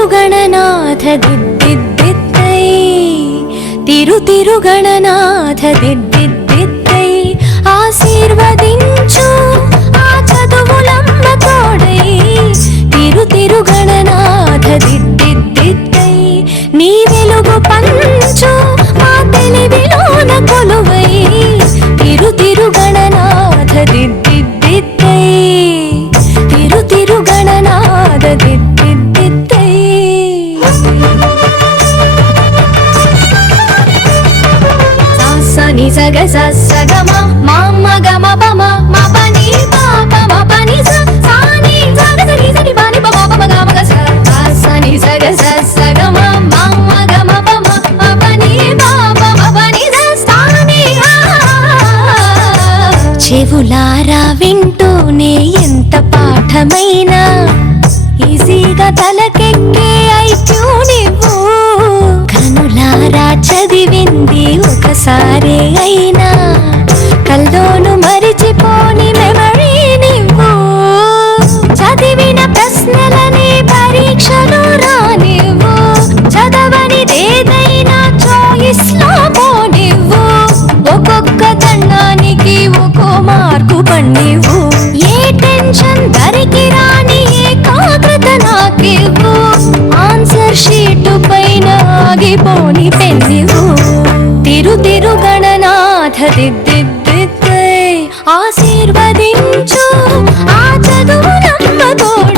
తిరుగణనాథ దిద్దిద్దిద్దై తిరుగణనాథ దిద్దిద్దిద్దై ఆశీర్వదించు ఆ చదువులమ్మ తోడై తిరుగణనాథ దిద్దిద్దిద్దై నీ వెలుగు పంచు మా తెలివిలోన కొలువై తిరుగణనాథ దిద్దిద్దిద్దై తిరుగణనాథ దిద్దిద్దిద్దై సాని సగ సగమ మామ గమ పమ మ పని పాప మ పని సాని సగ సని సని పని పమ పమ గమ గ సాని సగ సగమ మామ గమ పమ మ పని పాప మ పని సాని చెవులారా వింటూనే ఎంత పాఠమైనా ఈజీగా తలకెక్కే ఐక్యూ నువ్వు కనులారా చదివింది ఒకసారే అయినా కల్లోను మరిచిపోని మెమరీ నువ్వు చదివిన ప్రశ్నలని పరీక్షలు రానివ్వు చదవనిదేదైనా చాయిస్ లో పోనివ్వు ఒక్కొక్క దండానికి ఒక్కో మార్కు పన్నివ్వు ఏ టెన్షన్ దరికి రాని ఏకాగ్రత నాకివ్వు ఆన్సర్ షీటు పైన ఆగిపోని పెన్నివ్వు తిరుగణనాథ దిద్దిద్దిద్దై ఆశీర్వదించు ఆ చదువులమ్మ తోడు